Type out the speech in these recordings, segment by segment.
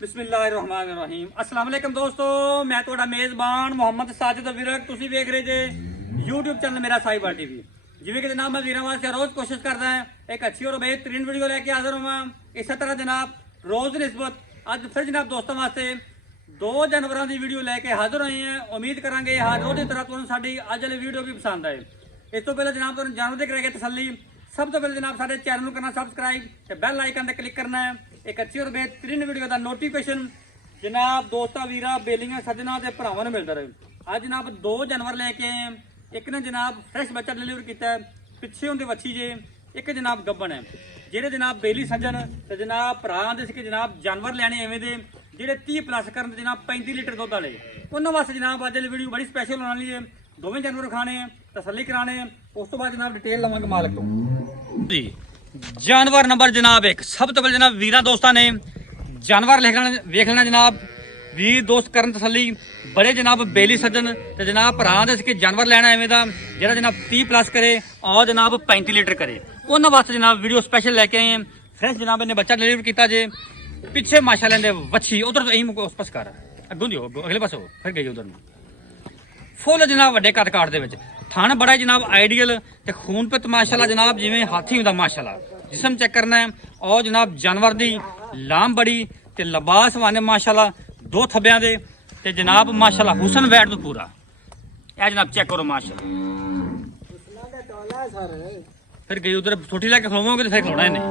बिस्मिल्लाहिर्रहमानिर्रहीम अस्सलाम वालेकुम दोस्तों, मैं ਤੁਹਾਡਾ ਮੇਜ਼ਬਾਨ ਮੁਹੰਮਦ ਸਾਜਿਦ ਵਿਰਕ। ਤੁਸੀਂ ਵੇਖ ਰਹੇ ਜੇ YouTube ਚੈਨਲ ਮੇਰਾ ਸਾਈਬਰ ਟੀਵੀ। ਜਿਵੇਂ ਕਿ ਜਨਾਬ ਮੈਂ ਵੀਰਾਂ ਵਾਸਤੇ ਰੋਜ਼ ਕੋਸ਼ਿਸ਼ ਕਰਦਾ ਹਾਂ ਇੱਕ ਅੱਛੀ ਔਰ ਬੇਹਤਰੀਨ ਵੀਡੀਓ ਲੈ ਕੇ ਹਾਜ਼ਰ ਹੋਵਾਂ। ਇਸੇ ਤਰ੍ਹਾਂ ਜਨਾਬ ਰੋਜ਼ ਦੀ ਨਿਸਬਤ ਅੱਜ ਫਿਰ ਜਨਾਬ ਦੋਸਤਾਂ ਵਾਸਤੇ ਦੋ ਜਾਨਵਰਾਂ ਦੀ ਵੀਡੀਓ ਲੈ ਕੇ ਹਾਜ਼ਰ ਹੋਏ ਹਾਂ। ਉਮੀਦ ਕਰਾਂਗੇ ਹਰ ਰੋਜ਼ ਦੀ ਤਰ੍ਹਾਂ ਤੁਹਾਨੂੰ ਸਾਡੀ ਅੱਜ ਵਾਲੀ ਵੀਡੀਓ ਵੀ ਪਸੰਦ ਆਏ। ਇਸ ਤੋਂ ਪਹਿਲਾਂ ਜਨਾਬ ਤੁਹਾਨੂੰ ਜਾਨਵਰ ਦੇ ਕਰਾਂਗੇ ਤਸੱਲੀ। सब तो पहले जनाब सारे चैनल को करना सब्सक्राइब ते बेल आइकन पे क्लिक करना है। एक अच्छी और बेहतरीन वीडियो का नोटिफिकेशन जनाब दोस्ता वीरा बेलियां सजना के भरावां मिलता रहे। आज जनाब दो जानवर लेके आए हैं। एक ने जनाब फ्रैश बच्चा डिलीवर किया है, पिछे उनके बच्ची जे, एक जनाब गब्बन है। जेडे जनाब बेली सज्जन ते जनाब भरा आंदे सी कि जनाब जानवर लैने एवें दे जेडे 30 प्लस करन जनाब 35 लीटर दुध वाले, उन्होंने वास्ते जनाब अज वाली वीडियो बड़ी स्पैशल होने वाली है। दोवें जानवर खाने हैं, तसल्ली कराने हैं, उस तो बाद जनाब डिटेल लवांगे मालिक तो जी। जानवर नंबर जनाब एक सब तो पहले जनाब वीरा दोस्तां ने जानवर वेख लेना जनाब। वीर दोस्त करन तसल्ली बड़े जनाब बेली सज्जन ते जनाब भरा दे कि जानवर लैना एवें दा जेड़ा जनाब 30 प्लस करे और जनाब 35 लीटर करे, उन्होंने वास्ते जनाब वीडियो स्पैशल लेके आए हैं। फ्रेश जनाब इन्हें बच्चा डिलीवर किया जे, पिछे माशा लेंदे वच्छी उधर उस पास कर अगों दी अगले पासों फिर गई उधर फुल जनाब वड्डे कद काट दे विच थन बड़ा जनाब आइडियल ते खून पित माशाल्लाह जनाब जिवें हाथी हुंदा माशाल्लाह। जिस्म चेक करना है और जनाब जानवर दी लाम बड़ी ते लिबास वाने माशाल्लाह दो थब्बियां दे ते जनाब माशाल्लाह हुसन वैट तो पूरा ए जनाब चेक करो माशाल्लाह। फिर गई उधर छोटी लैके खलोवोगे तो फिर खलोना इन्हें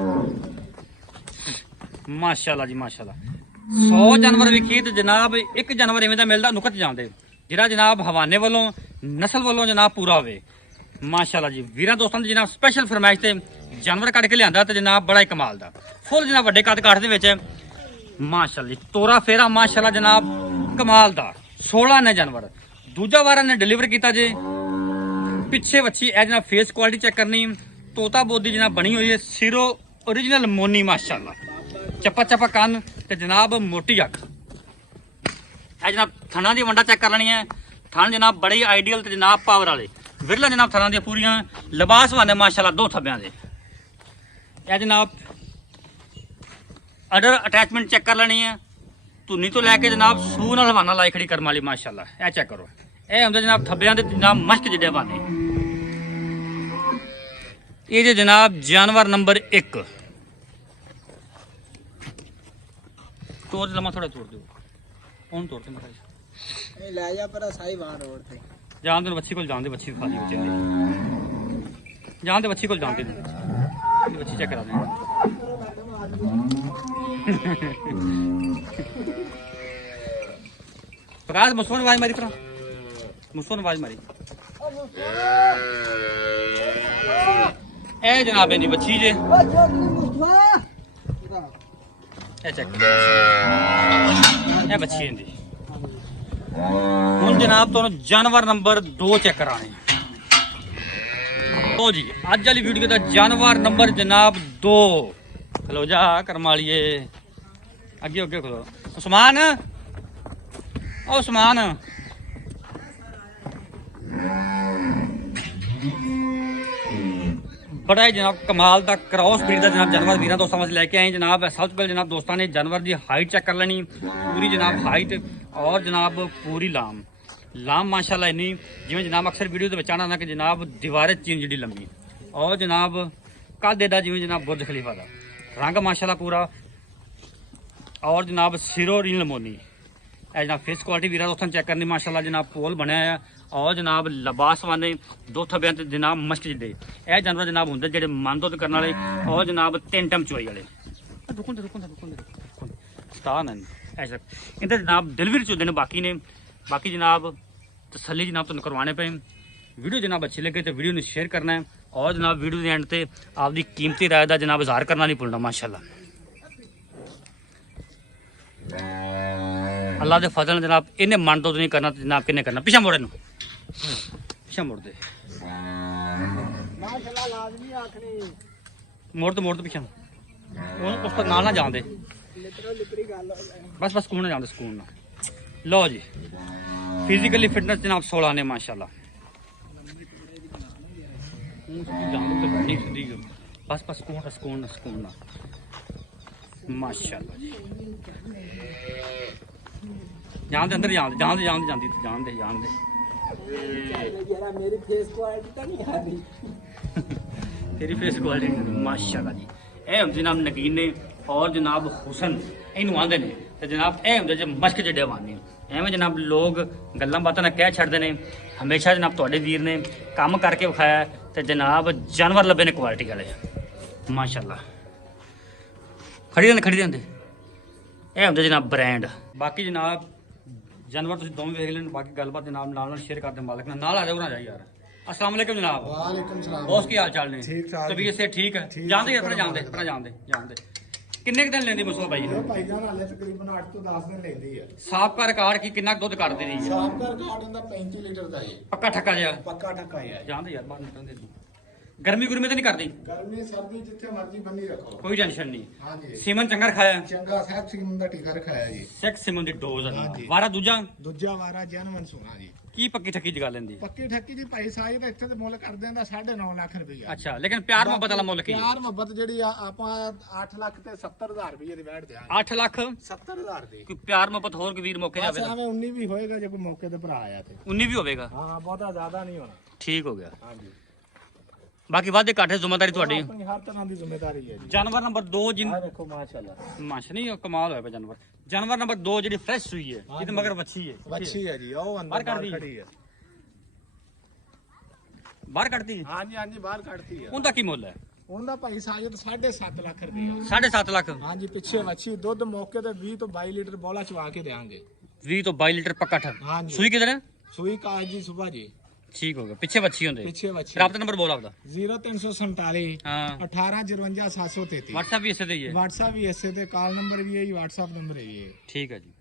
माशाल्लाह जी माशाल्लाह। 100 जानवर विखी ते जनाब एक जानवर इवें दा मिलदा नुकत जांदे जिहड़ा जनाब हवाने वालों नस्ल वालों जनाब पूरा होवे माशाल्लाह जी। वीरां दोस्तां दी जनाब स्पैशल फरमाइश ते जानवर कट के लिआंदा ते जनाब बड़ा ही कमाल दा फुल जनाब वड्डे कद काठ दे विच माशाल्लाह जी। तोरा फेरा माशाल्लाह जनाब कमाल दा 16 ने जानवर दूजा वारा ने डिलीवर किया जे। पिछे बच्ची ए जनाब फेस क्वालिटी चेक करनी तोता बोदी जनाब बनी हुई है सिरो ओरिजिनल मोनी माशाल्लाह। चप्पा चप्पा कान ते जनाब मोटी अख जनाब थना दी वंडा चेक कर लेनी है। थन जनाब बड़े आइडियल ते जनाब पावर वाले विरला जनाब थना दी पूरियां लिबास वाले माशाल्लाह दो थब्बियां दे। यह जनाब अडर अटैचमेंट चेक कर लेनी है धुनी तो लैके जनाब सूह नाल हवाना लाई खड़ी करम वाली माशाल्लाह। यह चेक करो यह होंगे जनाब थब्बियां दे जनाब मश्क जिहड़े हवाने। ये जे जनाब जानवर नंबर 1 तोड़ लमा थोड़ा तोड़ दो कौन तोड़ते मेरा ले जा पर साई वहां रोड पे जान दे बच्ची को जान दे बच्ची खाली हो जाए जान दे बच्ची को जान दे बच्ची चेक करा दे प्रकाश मुस्फोन आवाज मारी पर मुस्फोन आवाज मारी ए जनाब इनकी बच्ची जे ए चेक ए बच्ची इनकी ਹੁਣ जनाब तो जानवर नंबर 2 चेक कराने तो जी अज वाली वीडियो का जानवर नंबर जनाब 2 खलो जा करमालिए अगे अगे खलो उस्मान ओ उस्मान बड़ा ही जनाब कमाल का क्रॉस ब्रीड का जनाब जानवर वीर दोस्तों वास्ते लेके आए जनाब। सब तो पहले जनाब दोस्तों ने जानवर की हाइट चेक कर लेनी पूरी जनाब हाइट और जनाब पूरी लाम माशाल्लाह इन्नी जिवें जनाब अक्सर वीडियो के आना ना कि जनाब दीवार चीन जी लंबी और जनाब कद एडा जिवें जनाब बुर्ज खलीफा का रंग माशाल्लाह पूरा और जनाब सिरो रील मोनी जनाब फेस क्वालिटी वीर दोस्तों चेक करनी माशाल्लाह जनाब पोल बनया है और जनाब लिबास वाले दो थब्बियां ते जनाब मश्क जिहड़े यह जानवर जनाब होंदे जेहड़े मन दुध करने वाले और जनाब 3 टाइम चुआई वाले स्थान ऐसा इनते जनाब डिलीवरी चुदे ने बाकी जनाब तसल्ली जनाब तुहानूं करवाने पे। वीडियो जनाब अच्छी लगे तो वीडियो ने शेयर करना है और जनाब वीडियो के एंड ते आपकी कीमती राय का जनाब इजहार करना नहीं भूलना माशाल्लाह। अल्लाह के फजल जनाब इन्हें मन दुध नहीं करना जनाब किन्ने करना पिछा मोड़े पिछा मोड़ दे मोड़ तो पिछा उस पर नाल ना जान दे बस सुकून जान दे सुकून ना। लो जी फिजिकली फिटनेस जनाब 16 ने माशाल्लाह बस सुकून ना ਮਾਸ਼ਾਅੱਲਾ ਜੀ। ਜਾਣ ਦੇ ਅੰਦਰ ਜਾਣ ਦੇ ਜਾਂਦੀ ਜਾਣ ਦੇ जरा मेरी फेस क्वालिटी तो नहीं आ रही। ਤੇਰੀ ਫੇਸ ਕੁਆਲਿਟੀ ਮਾਸ਼ਾਅੱਲਾ ਜੀ। ਇਹ ਹੁੰਦੇ ਜਨਾਬ ਨਗੀਨ ਨੇ ਔਰ ਜਨਾਬ ਹੁਸਨ ਇਹਨੂੰ ਆਂਦੇ ਨੇ ਤੇ ਜਨਾਬ ਇਹ ਹੁੰਦੇ ਜੇ ਮਸ਼ਕ ਜਿਹੜੇ ਵਾਨੇ ਐਵੇਂ ਜਨਾਬ ਲੋਕ ਗੱਲਾਂ ਬਾਤਾਂ ਨਾਲ ਕਹਿ ਛੱਡਦੇ ਨੇ। ਹਮੇਸ਼ਾ ਜਨਾਬ ਤੁਹਾਡੇ ਵੀਰ ਨੇ ਕੰਮ ਕਰਕੇ ਵਿਖਾਇਆ ਤੇ ਜਨਾਬ ਜਾਨਵਰ ਲੱਭੇ ਨੇ ਕੁਆਲਿਟੀ ਵਾਲੇ ਮਾਸ਼ਾਅੱਲਾ। ਖੜੀ ਜਾਂਦੇ ਇਹ ਹੁੰਦੇ ਜਨਾਬ ਬ੍ਰਾਂਡ। ਬਾਕੀ ਜਨਾਬ ਜਾਨਵਰ ਤੁਸੀਂ ਦੋਵੇਂ ਵੇਖ ਲੈਣ। ਬਾਕੀ ਗੱਲਬਾਤ ਜਨਾਬ ਨਾਲ ਸ਼ੇਅਰ ਕਰਦੇ ਮਾਲਕ ਨਾਲ ਆ ਜਾਓ ਨਾ ਜਾਈ ਯਾਰ। अस्सलाम वालेकुम जनाब। वालेकुम सलाम। बॉस की हाल चाल ने? ठीक ठाक। तबीयत से ठीक है? जानते किन्ने क दिन लेंदी मुसो भाई ਇਹ ਭਾਈ ਜਾਨ ਹਾਲੇ ਤਕਰੀਬਨ 8 ਤੋਂ 10 ਦਿਨ ਲੈਂਦੀ ਹੈ। साहब का रिकॉर्ड की किन्ना दुध करदी रही है? ਸ਼ਾਮ ਦਾ ਰਿਕਾਰਡ ਹੁੰਦਾ 35 ਲੀਟਰ ਦਾ ਹੈ। पक्का ठक्का जिहा ਪੱਕਾ ਠੱਕਾ ਹੈ। जानते यार बाहर निकलने दो। गर्मी गुरमी तो नहीं करदी? ਗਰਮੀ ਸਰਦੀ ਜਿੱਥੇ ਮਰਜ਼ੀ ਬੰਨੀ ਰੱਖੋ। कोई टेंशन नहीं। ਹਾਂਜੀ। सीमन चंगा रखाया? ਚੰਗਾ ਸੈਕ ਸੀਮਨ ਦਾ ਟੀਕਾ ਰਖਾਇਆ ਜੀ। सेक्स सीमन दी डोज ਹਾਂਜੀ। वारा दूजा ਦੂਜਾ ਵਾਰਾ ਜਨਮਨ ਸੁਣਾ ਜੀ। की पक्की ठक्की जगा लेंदी? ਪੱਕੀ ਠੱਕੀ ਦੀ ਭਾਈ ਸਾਈ ਦਾ ਇੱਥੇ ਤੇ ਮੁੱਲ ਕਰ ਦਿੰਦਾ 9.5 ਲੱਖ ਰੁਪਈਆ। अच्छा लेकिन प्यार मोहब्बत वाला मुल्क की ਪਿਆਰ ਮੁਹੱਬਤ ਜਿਹੜੀ ਆ ਆਪਾਂ 8 ਲੱਖ ਤੇ 70000 ਰੁਪਏ ਦੀ ਵੈਟ ਦਿਆਂਗੇ। 8 लाख 70000 ਦੀ। कोई प्यार मोहब्बत होर कोई वीर मौके ਬਸ जावे ਐਵੇਂ 19 ਵੀ ਹੋਏਗਾ ਜੇ ਕੋਈ ਮੌਕੇ ਤੇ ਭਰਾ ਆਇਆ ਤੇ। 19 भी होवेगा। ਹਾਂ ਬਹੁਤਾ ਜ਼ਿਆਦਾ ਨਹੀਂ ਹੋਣਾ। ठीक हो गया। ਹਾਂਜੀ। बाकी वादे घाटे जिम्मेदारी ਤੁਹਾਡੀ। ਆਪਣੀ ਹਰ ਤਰ੍ਹਾਂ ਦੀ ਜ਼ਿੰਮੇਵਾਰੀ ਹੈ ਜੀ। जानवर नंबर 2 जिन ਆ ਦੇਖੋ ਮਾਸ਼ਾਅੱਲਾ। ਮਾਸ਼ ਨਹੀਂ ਉਹ ਕਮਾਲ ਹੋਇਆ ਪਿਆ ਜਾਨਵਰ। ਜਾਨਵਰ ਨੰਬਰ 2 ਜਿਹੜੀ ਫਰੈਸ਼ ਹੋਈ ਹੈ ਇਹਦੇ ਮਗਰ ਵੱਛੀ ਹੈ। ਵੱਛੀ ਹੈ ਜੀ ਉਹ ਅੰਦਰ ਬਾਹਰ ਕੱਢ ਬਾਹਰ ਦੀ। ਖੜੀ ਹੈ। ਬਾਹਰ ਕੱਢਦੀ ਹਾਂਜੀ ਹਾਂਜੀ ਬਾਹਰ ਕੱਢਤੀ ਹੈ। ਉਹਦਾ ਕੀ ਮੁੱਲ ਹੈ? ਉਹਦਾ ਭਾਈ ਸਾਜਦ 7.5 ਲੱਖ ਰੁਪਏ। 7.5 ਲੱਖ। ਹਾਂਜੀ ਪਿੱਛੇ ਵੱਛੀ ਦੁੱਧ ਮੌਕੇ ਤੇ 20 ਤੋਂ 22 ਲੀਟਰ ਬੋਲਾ ਚਵਾ ਕੇ ਦੇਾਂਗੇ। 20 ਤੋਂ 22 ਲੀਟਰ ਪੱਕਾ ਠਰ। ਹਾਂਜੀ। ਸੂਈ ਕਿਧਰ ਹੈ? ਸੂਈ ਕਾਜ ਜੀ ਸੁਬਾ ਜੀ। ਠੀਕ ਹੋ ਗਿਆ। ਪਿੱਛੇ ਵੱਛੀ ਹੁੰਦੇ। ਪਿੱਛੇ ਵੱਛੀ। ਰਾਬਤਾ ਨੰਬਰ ਬੋਲ ਆਪਦਾ। 0347 ਹਾਂ 18 54733। WhatsApp ਵੀ ਇਸੇ ਤੇ ਹੀ ਹੈ। WhatsApp ਵੀ ਇਸੇ ਤੇ ਕਾਲ ਨੰਬਰ ਵੀ ਹੈ ਜੀ WhatsApp ਨੰਬਰ ਹੈ ਜੀ। ਠੀਕ ਹੈ ਜੀ।